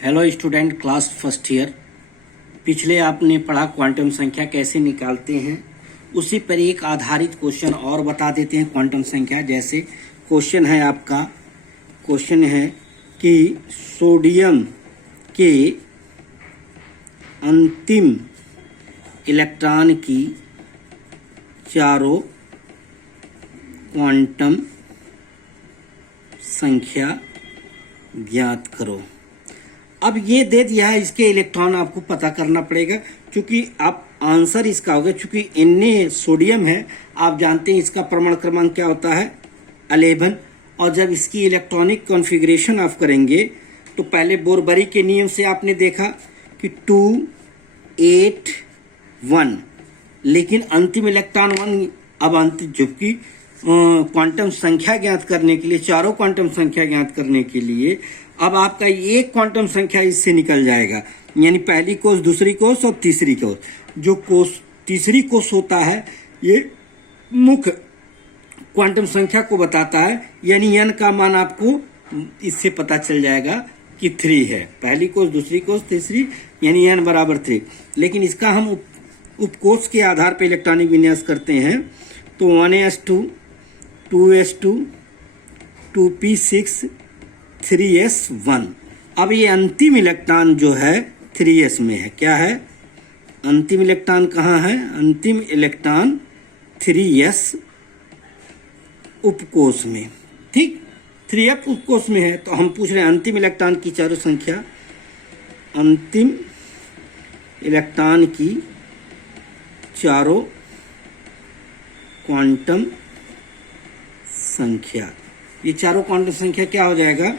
Hello student, class first year. पिछले आपने पढ़ा क्वांटम संख्या कैसे निकालते हैं, उसी पर एक आधारित क्वेश्चन और बता देते हैं। क्वांटम संख्या जैसे क्वेश्चन है आपका, क्वेश्चन है कि सोडियम के अंतिम इलेक्ट्रॉन की चारों क्वांटम संख्या ज्ञात करो। अब ये दे दिया है, इसके इलेक्ट्रॉन आपको पता करना पड़ेगा, क्योंकि आप आंसर इसका होगा। चूंकि Na सोडियम है, आप जानते हैं इसका परमाणु क्रमांक क्या होता है 11। और जब इसकी इलेक्ट्रॉनिक कॉन्फ़िगरेशन आप करेंगे तो पहले बोरबरी के नियम से आपने देखा कि 2 8 1, लेकिन अंतिम इलेक्ट्रॉन 1। अब अंतिम जबकि क्वांटम संख्या ज्ञात करने के लिए, चारों क्वांटम संख्या ज्ञात करने के लिए अब आपका एक क्वांटम संख्या इससे निकल जाएगा, यानी पहली कोष, दूसरी कोष और तीसरी कोष। जो कोष तीसरी कोष होता है ये मुख्य क्वांटम संख्या को बताता है, यानी n का मान आपको इससे पता चल जाएगा कि 3 है। पहली कोष, दूसरी कोष, तीसरी, यानी n बराबर 3। लेकिन इसका हम उपकोष के आधार पर इलेक्ट्रॉनिक विन्यास करते हैं तो 1s2 2s2 2p6 3s1। अब ये अंतिम इलेक्ट्रॉन जो है 3s में है। क्या है? अंतिम इलेक्ट्रॉन कहाँ है? अंतिम इलेक्ट्रॉन 3s उपकोष में। ठीक, 3f उपकोष में है। तो हम पूछ रहे हैं अंतिम इलेक्ट्रॉन की चारों संख्या, अंतिम इलेक्ट्रॉन की चारों क्वांटम संख्या। ये चारों क्वांटम संख्या क्या हो जाएगा?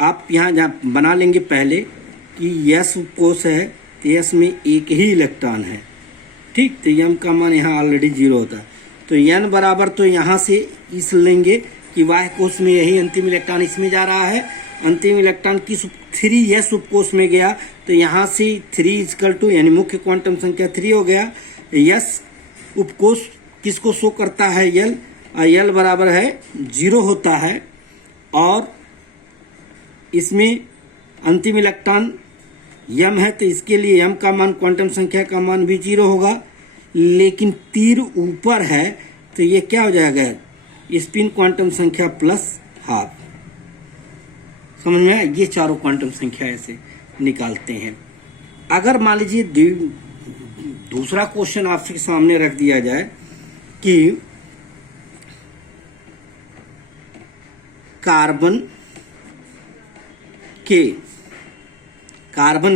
आप यहाँ बना लेंगे पहले कि यस उपकोष है तो यस में एक ही इलेक्ट्रॉन है। ठीक, तो यम का मान यहाँ ऑलरेडी 0 होता है। तो n बराबर, तो यहाँ से इस लेंगे कि वाह कोष में यही अंतिम इलेक्ट्रॉन इसमें जा रहा है। अंतिम इलेक्ट्रॉन किस 3s उपकोष में गया, तो यहाँ से 3 = यानी मुख्य क्वांटम संख्या 3 हो गया। यस उपकोष किसको शो करता है? यल। यल बराबर है 0 होता है। और इसमें अंतिम इलेक्ट्रॉन यम है, तो इसके लिए यम का मान, क्वांटम संख्या का मान भी 0 होगा। लेकिन तीर ऊपर है तो ये क्या हो जाएगा? स्पिन क्वांटम संख्या +½ समझ में आया? ये चारों क्वांटम संख्या ऐसे निकालते हैं। अगर मान लीजिए दूसरा क्वेश्चन आपके सामने रख दिया जाए कि कार्बन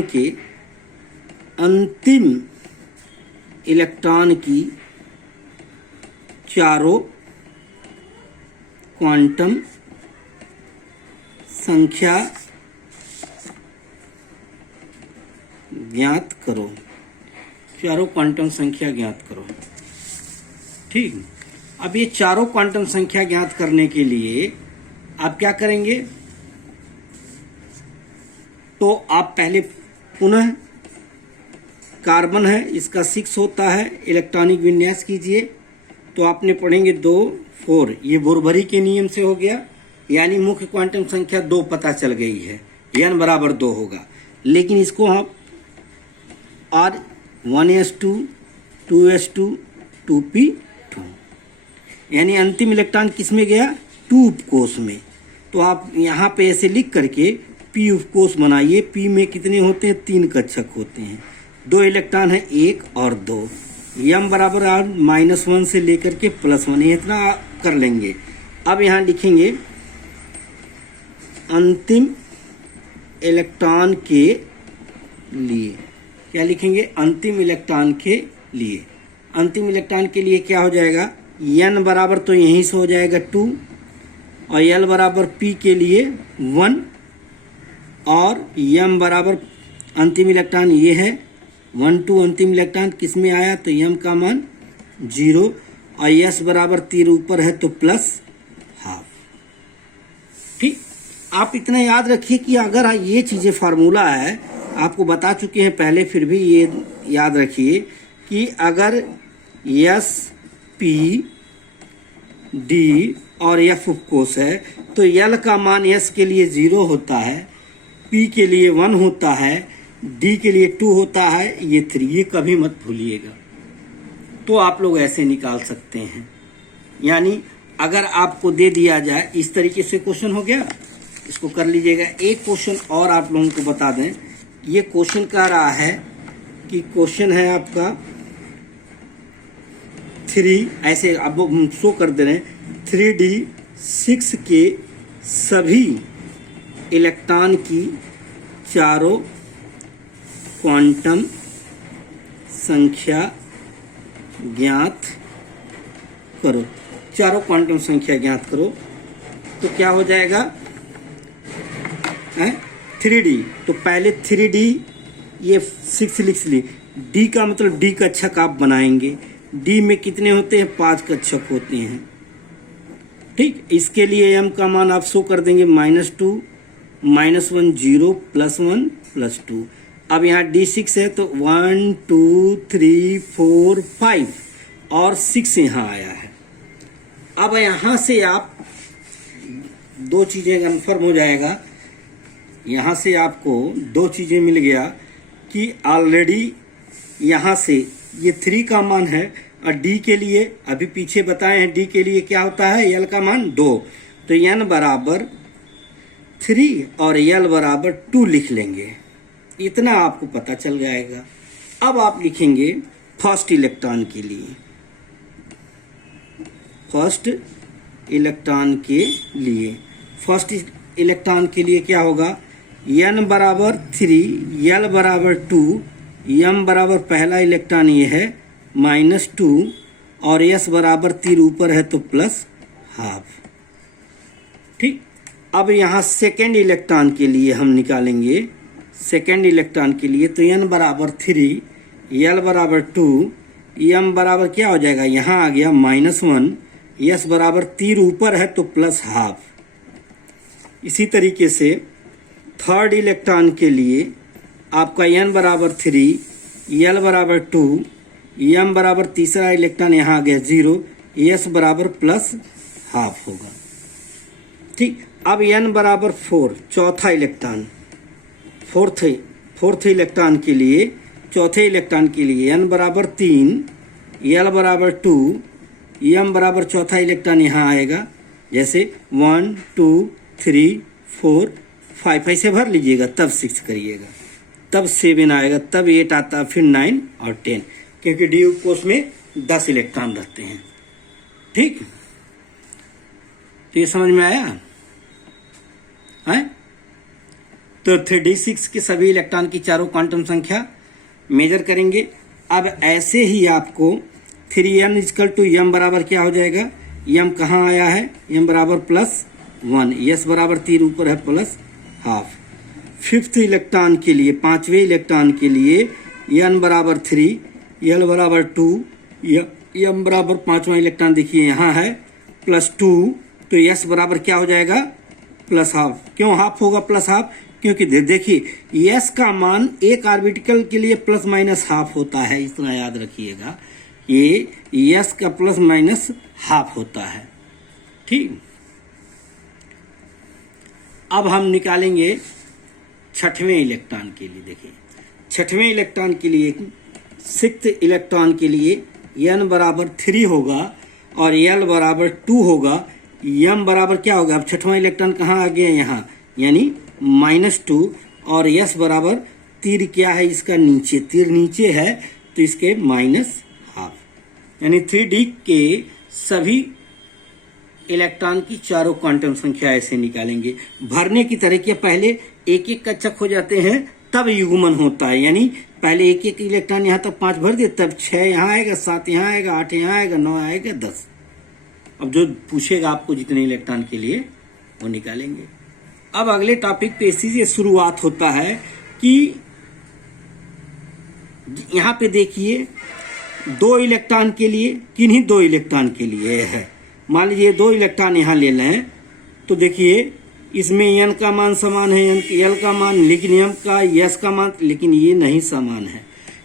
के अंतिम इलेक्ट्रॉन की चारों क्वांटम संख्या ज्ञात करो। चारों क्वांटम संख्या ज्ञात करो। ठीक, अब ये चारों क्वांटम संख्या ज्ञात करने के लिए आप क्या करेंगे? तो आप पहले पुनः कार्बन है, इसका 6 होता है, इलेक्ट्रॉनिक विन्यास कीजिए। तो आपने पढ़ेंगे 2 4, ये बोरबरी के नियम से हो गया, यानी मुख्य क्वांटम संख्या 2 पता चल गई है, n बराबर 2 होगा। लेकिन इसको हम और 1s2 2s2 2p2, यानी अंतिम इलेक्ट्रॉन किस में गया? 2 उपकोष में। तो आप यहाँ पे ऐसे लिख करके p उपकोष बनाइए। p में कितने होते हैं? 3 कक्षक होते हैं। 2 इलेक्ट्रॉन है, 1 और 2। m बराबर -1 से लेकर के +1, इतना कर लेंगे। अब यहाँ लिखेंगे अंतिम इलेक्ट्रॉन के लिए। क्या लिखेंगे? अंतिम इलेक्ट्रॉन के लिए। अंतिम इलेक्ट्रॉन के लिए क्या हो जाएगा? n बराबर तो यहीं से हो जाएगा 2, और l बराबर p के लिए 1, और m बराबर अंतिम इलेक्ट्रॉन ये है 1 2। अंतिम इलेक्ट्रॉन किस में आया? तो m का मान 0, और s बराबर तीर ऊपर है तो +½ ठीक, आप इतना याद रखिए कि अगर ये चीज़ें फार्मूला है, आपको बता चुके हैं पहले, फिर भी ये याद रखिए कि अगर S P D और F उपकोष है तो L का मान S के लिए 0 होता है, P P के लिए 1 होता है, D के लिए 2 होता है, ये 3, ये कभी मत भूलिएगा। तो आप लोग ऐसे निकाल सकते हैं। यानी अगर आपको दे दिया जाए इस तरीके से क्वेश्चन हो गया, इसको कर लीजिएगा। एक क्वेश्चन और आप लोगों को बता दें, ये क्वेश्चन कह रहा है कि क्वेश्चन है आपका 3, ऐसे अब हम शो कर दे रहे हैं, 3D6 के सभी इलेक्ट्रॉन की चारों क्वांटम संख्या ज्ञात करो। चारों क्वांटम संख्या ज्ञात करो तो क्या हो जाएगा, 3D। तो पहले 3D ये 6 लिख ली, D का मतलब D कक्षक आप बनाएंगे। D में कितने होते हैं, 5 कक्षक होते हैं। ठीक, इसके लिए m का मान आप शो कर देंगे -2, -1, 0, +1, +2। अब यहाँ D6 है तो 1 2 3 4 5 और 6 यहाँ आया है। अब यहाँ से आप दो चीजें कन्फर्म हो जाएगा। यहाँ से आपको दो चीजें मिल गया कि ऑलरेडी यहाँ से ये 3 का मान है और D के लिए अभी पीछे बताए हैं, D के लिए क्या होता है, L का मान 2, तो n बराबर 3 और L बराबर 2 लिख लेंगे। इतना आपको पता चल जाएगा। अब आप लिखेंगे फर्स्ट इलेक्ट्रॉन के लिए, फर्स्ट इलेक्ट्रॉन के लिए, फर्स्ट इलेक्ट्रॉन के लिए क्या होगा, n बराबर 3, L बराबर 2, m बराबर पहला इलेक्ट्रॉन ये है -2 और s बराबर 3 ऊपर है तो +12। ठीक, अब यहाँ सेकेंड इलेक्ट्रॉन के लिए हम निकालेंगे। सेकेंड इलेक्ट्रॉन के लिए तो n बराबर 3, L बराबर 2, m बराबर क्या हो जाएगा, यहाँ आ गया -1, s बराबर 3 ऊपर है तो +12। इसी तरीके से थर्ड इलेक्ट्रॉन के लिए आपका n बराबर 3, L बराबर 2, m बराबर तीसरा इलेक्ट्रॉन यहाँ आ गया 0, s बराबर +12 होगा। ठीक, अब n बराबर 4, चौथा इलेक्ट्रॉन, फोर्थ इलेक्ट्रॉन के लिए, चौथे इलेक्ट्रॉन के लिए n बराबर 3, L बराबर 2, m बराबर चौथा इलेक्ट्रॉन यहाँ आएगा, जैसे 1 2 3 4 5 ऐसे भर लीजिएगा, तब 6 करिएगा, तब 7 आएगा, तब 8 आता, फिर 9 और 10, क्योंकि डी कोष में 10 इलेक्ट्रॉन रहते हैं। ठीक, तो ये समझ में आया है? तो 3D6 के सभी इलेक्ट्रॉन की चारों क्वांटम संख्या मेजर करेंगे। अब ऐसे ही आपको 3n = m बराबर क्या हो जाएगा, m कहाँ आया है, m बराबर +1, s बराबर 3 ऊपर है +12। फिफ्थ इलेक्ट्रॉन के लिए, पांचवें इलेक्ट्रॉन के लिए n बराबर 3, L बराबर 2, m बराबर पांचवा इलेक्ट्रॉन देखिए यहाँ है +2, तो s बराबर क्या हो जाएगा, +12। क्यों हाफ होगा +12, क्योंकि देखिए s का मान एक ऑर्बिटल के लिए ±½ होता है, इतना याद रखिएगा, ये s का ±½ होता है। ठीक, अब हम निकालेंगे छठवें इलेक्ट्रॉन के लिए। देखिए छठवें इलेक्ट्रॉन के लिए, सिक्स्थ इलेक्ट्रॉन के लिए n बराबर 3 होगा और L बराबर 2 होगा, m बराबर क्या होगा, अब छठवां इलेक्ट्रॉन कहाँ आ गया, यहाँ, यानी -2, और s बराबर तीर क्या है इसका, नीचे, तीर नीचे है तो इसके -½ यानी 3D के सभी इलेक्ट्रॉन की चारों क्वांटम संख्या ऐसे निकालेंगे। भरने की तरह के पहले एक एक कक्षक हो जाते हैं, तब युग्मन होता है, यानी पहले एक एक इलेक्ट्रॉन यहाँ तक 5 भर दे, तब 6 यहाँ आएगा, 7 यहाँ आएगा, 8 यहाँ आएगा, 9 आएगा, 10। अब जो पूछेगा आपको जितने इलेक्ट्रॉन के लिए वो निकालेंगे। अब अगले टॉपिक पे इसी से शुरुआत होता है कि यहाँ पे देखिए 2 इलेक्ट्रॉन के लिए, किन्हीं 2 इलेक्ट्रॉन के लिए है, मान लीजिए 2 इलेक्ट्रॉन यहाँ ले लें, तो देखिए इसमें n का मान समान है, L का मान, लेकिन m का, s का मान, लेकिन ये नहीं समान है।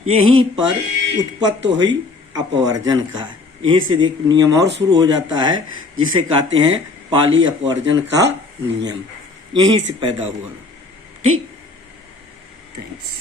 यहीं पर उत्पत्ति हुई अपवर्जन का, यहीं से एक नियम और शुरू हो जाता है जिसे कहते हैं पाली अपवर्जन का नियम, यहीं से पैदा हुआ। ठीक, थैंक्स।